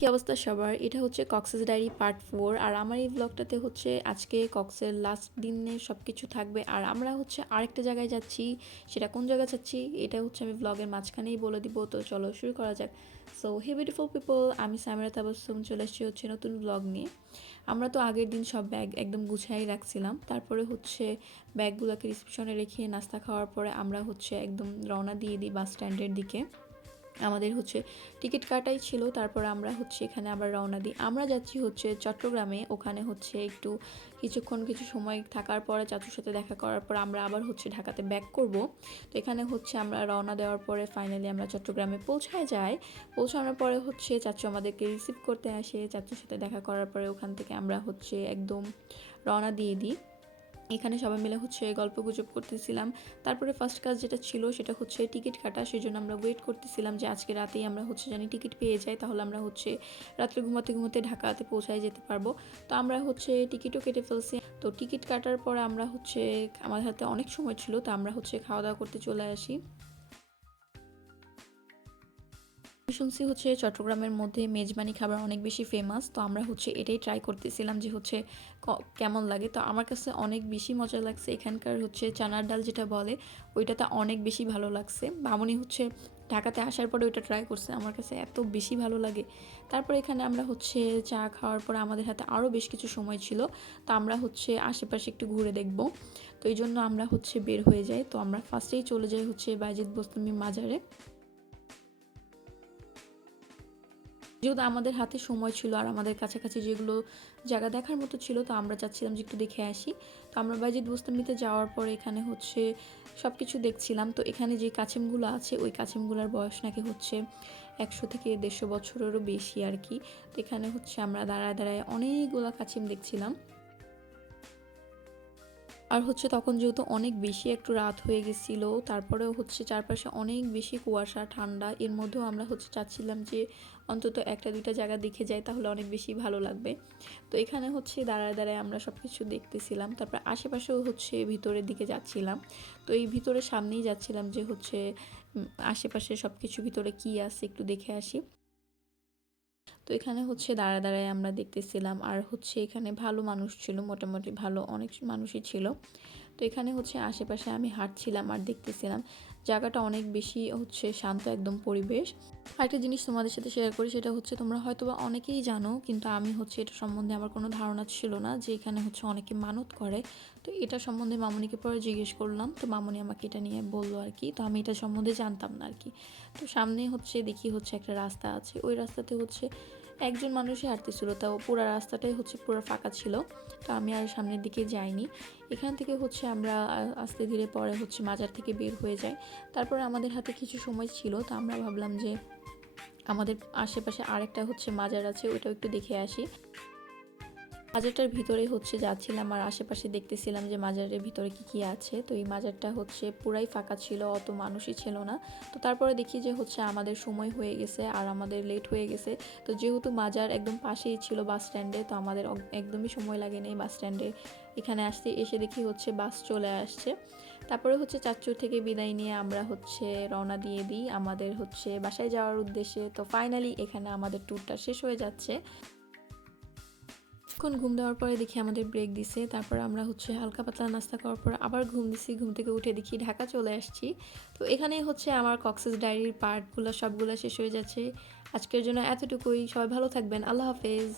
কি অবস্থা সবার? এটা হচ্ছে কক্সেস ডায়েরি পার্ট 4 আর আমার এই ব্লগটাতে হচ্ছে আজকে কক্সের লাস্ট দিনের সব কিছু থাকবে আর আমরা হচ্ছে আরেকটা জায়গায় যাচ্ছি। সেটা কোন জায়গায় যাচ্ছি এটা হচ্ছে আমি ব্লগের মাঝখানেই বলে দিব। তো চলো শুরু করা যাক। সো হে বিউটিফুল পিপল, আমি সামিরা তাবাসসুম চলে এসেছি হচ্ছে নতুন ব্লগ নিয়ে। আমরা তো আগের দিন সব ব্যাগ একদম গুছাই রাখছিলাম, তারপরে হচ্ছে ব্যাগগুলোকে রিসেপশনে রেখে নাস্তা খাওয়ার পরে আমরা হচ্ছে একদম রওনা দিয়ে দিই বাস স্ট্যান্ডের দিকে। আমাদের হচ্ছে টিকিট কাটাই ছিল, তারপর আমরা হচ্ছে এখানে আবার রওনা দিই। আমরা যাচ্ছি হচ্ছে চট্টগ্রামে, ওখানে হচ্ছে একটু কিছু সময় থাকার পরে চাচুর সাথে দেখা করার পর আমরা আবার হচ্ছে ঢাকাতে ব্যাক করব। তো এখানে হচ্ছে আমরা রওনা দেওয়ার পরে ফাইনালি আমরা চট্টগ্রামে পৌঁছায় যাই। পৌঁছানোর পরে হচ্ছে চাচু আমাদেরকে রিসিভ করতে আসে, চাচুর সাথে দেখা করার পরে ওখান থেকে আমরা হচ্ছে একদম রওনা দিয়ে দিই। এখানে সবাই মিলে হচ্ছে গল্পগুজব করতেছিলাম। তারপরে ফার্স্ট কাজ যেটা ছিল সেটা হচ্ছে টিকিট কাটা। সেজন্য আমরা ওয়েট করতেছিলাম যে আজকে রাতেই আমরা হচ্ছে জানি টিকিট পেয়ে যাই, তাহলে আমরা হচ্ছে রাত্রে ঘুমাতে ঘুমাতে ঢাকাতে পৌঁছায় যেতে পারবো। তো আমরা হচ্ছে টিকিটও কেটে ফেলছি। তো টিকিট কাটার পরে আমরা হচ্ছে আমার হাতে অনেক সময় ছিল, তো আমরা হচ্ছে খাওয়া দাওয়া করতে চলে আসি। শুনছি হচ্ছে চট্টগ্রামের মধ্যে মেজবানি খাবার অনেক বেশি ফেমাস, তো আমরা হচ্ছে এটাই ট্রাই করতেছিলাম যে হচ্ছে কেমন লাগে। তো আমার কাছে অনেক বেশি মজা লাগছে। এখানকার হচ্ছে চানার ডাল যেটা বলে ওইটাতে অনেক বেশি ভালো লাগছে। বামুনি হচ্ছে ঢাকাতে আসার পরে ওইটা ট্রাই করছে, আমার কাছে এত বেশি ভালো লাগে। তারপর এখানে আমরা হচ্ছে চা খাওয়ার পরে আমাদের হাতে আরও বেশ কিছু সময় ছিল, তো আমরা হচ্ছে আশেপাশে একটু ঘুরে দেখব। তো এই জন্য আমরা হচ্ছে বের হয়ে যাই। তো আমরা ফার্স্টেই চলে যাই হচ্ছে বাইজিদ বোস্তামি মাজারে। যেহেতু আমাদের হাতে সময় ছিল আর আমাদের কাছাকাছি যেগুলো জায়গা দেখার মতো ছিল, তো আমরা চাচ্ছিলাম যে একটু দেখে আসি। তো আমরা বাইজিদ বোস্তামিতে যাওয়ার পরে এখানে হচ্ছে সব কিছু দেখছিলাম। তো এখানে যে কাছিমগুলো আছে ওই কাছিমগুলোর বয়স নাকি হচ্ছে 100 থেকে 150 বছরেরও বেশি আর কি। তো এখানে হচ্ছে আমরা দাঁড়ায় দাঁড়ায় অনেকগুলো কাছিম দেখছিলাম। আর হচ্ছে তখন যেহেতু অনেক বেশি একটু রাত হয়ে গেছিলো, তারপরেও হচ্ছে চারপাশে অনেক বেশি কুয়াশা ঠান্ডা, এর মধ্যেও আমরা হচ্ছে চাচ্ছিলাম যে অন্তত একটা দুইটা জায়গা দেখে যাই, তাহলে অনেক বেশি ভালো লাগবে। তো এখানে হচ্ছে দাঁড়ায় দাঁড়ায় আমরা সব কিছু দেখতেছিলাম, তারপর আশেপাশেও হচ্ছে ভিতরের দিকে যাচ্ছিলাম। তো এই ভিতরের সামনেই যাচ্ছিলাম যে হচ্ছে আশেপাশে সব কিছু ভিতরে কী আছে একটু দেখে আসি। তো এখানে হচ্ছে দাঁড়ায় দাঁড়ায় আমরা দেখতেছিলাম, আর হচ্ছে এখানে ভালো মানুষ ছিল, মোটামুটি ভালো অনেক মানুষই ছিল। তো এখানে হচ্ছে আশেপাশে আমি হাঁটছিলাম আর দেখতেছিলাম, জায়গাটা অনেক বেশি হচ্ছে শান্ত একদম পরিবেশ। আরেকটা জিনিস তোমাদের সাথে শেয়ার করি, সেটা হচ্ছে তোমরা হয়তো বা অনেকেই জানো, কিন্তু আমি হচ্ছে এটা সম্বন্ধে আমার কোনো ধারণা ছিল না যে এখানে হচ্ছে অনেকে মানত করে। তো এটা সম্বন্ধে মামুনিকে পরে জিজ্ঞেস করলাম, তো মামুনি আমাকে এটা নিয়ে বললো আর কি। তো আমি এটা সম্বন্ধে জানতাম না আর কি। তো সামনে হচ্ছে দেখি হচ্ছে একটা রাস্তা আছে, ওই রাস্তাতে হচ্ছে একজন মানুষই হাঁটতেছিল, তাও পুরো রাস্তাটাই হচ্ছে পুরো ফাঁকা ছিল। তো আমি আর সামনের দিকে যাইনি। এখান থেকে হচ্ছে আমরা আস্তে ধীরে পরে হচ্ছে মাজার থেকে বের হয়ে যাই। তারপরে আমাদের হাতে কিছু সময় ছিল, তো আমরা ভাবলাম যে আমাদের আশেপাশে আরেকটা হচ্ছে মাজার আছে, ওইটাও একটু দেখে আসি। মাজারটার ভিতরে হচ্ছে যাচ্ছিলাম আর আশেপাশে দেখতেছিলাম যে মাজারের ভিতরে কি কি আছে। তো এই মাজারটা হচ্ছে পুরাই ফাঁকা ছিল, অত মানুষই ছিল না। তো তারপরে দেখি যে হচ্ছে আমাদের সময় হয়ে গেছে আর আমাদের লেট হয়ে গেছে। তো যেহেতু মাজার একদম পাশেই ছিল বাস স্ট্যান্ডে, তো আমাদের একদমই সময় লাগেনি বাস স্ট্যান্ডে এখানে আসতে। এসে দেখি হচ্ছে বাস চলে আসছে। তারপরে হচ্ছে চাঁদপুর থেকে বিদায় নিয়ে আমরা হচ্ছে রওনা দিয়ে দিই আমাদের হচ্ছে বাসায় যাওয়ার উদ্দেশ্যে। তো ফাইনালি এখানে আমাদের ট্যুরটা শেষ হয়ে যাচ্ছে। কিছুক্ষণ ঘুম দেওয়ার পরে দেখি আমাদের ব্রেক দিছে, তারপর আমরা হচ্ছে হালকা পাতলা নাস্তা করার পর আবার ঘুম দিছি। ঘুম থেকে উঠে দেখি ঢাকা চলে আসছি। তো এখানেই হচ্ছে আমার কক্সেস ডায়েরির পার্টগুলো সবগুলো শেষ হয়ে যাচ্ছে। আজকের জন্য এতটুকুই। সবাই ভালো থাকবেন। আল্লাহ হাফেজ।